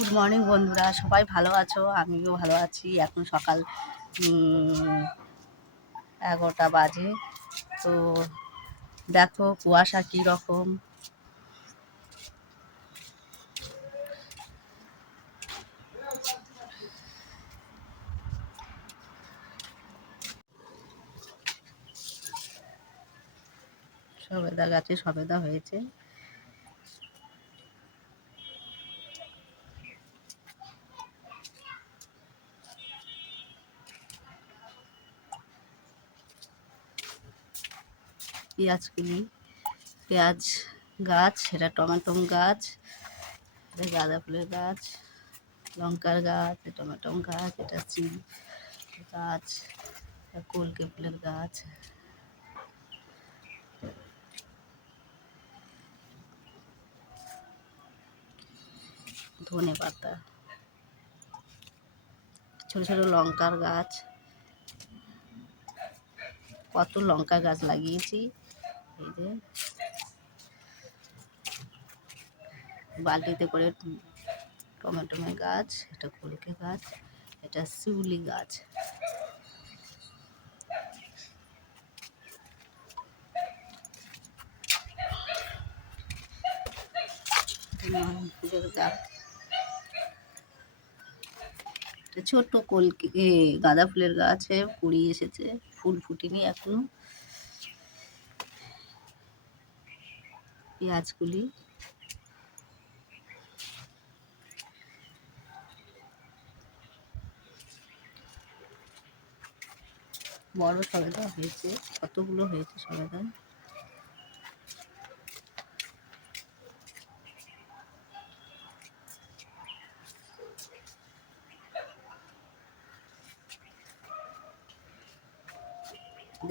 Good morning বন্ধুরা। সবাই ভালো আছো? আমিও ভালো আছি। এখন সকাল এগারোটা বাজে। তো দেখো, কুয়াশা কী রকম সবেদা গাছে সবেদা হয়েছে। পেঁয়াজ কিনি। পেঁয়াজ গাছ এটা টমেটো গাছ, এটা গাঁদা ফুলের গাছ, লঙ্কার গাছ টমেটো গাছ, এটা সিম গাছ কলকে ফুলের গাছ। ধনে পাতা, ছোট ছোট লঙ্কার গাছ, কত লঙ্কা গাছ লাগিয়েছি। যে বালতিতে করে টমেটো গাছ, এটা কলকে গাছ, এটা শিউলি গাছ। ছোট্ট কলকে গাঁদা ফুলের গাছে কুড়ি এসেছে, ফুল ফুটেনি এখনও। পেঁয়াজগুলি। বড় সবেদা হয়েছে কতগুলো হয়েছে সবেদা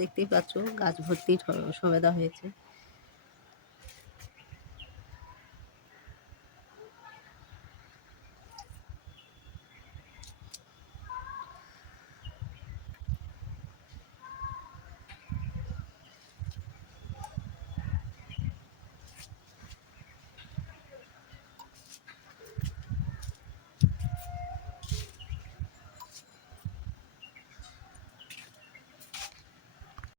দেখতেই পাচ্ছ গাছ ভর্তি সবেদা হয়েছে।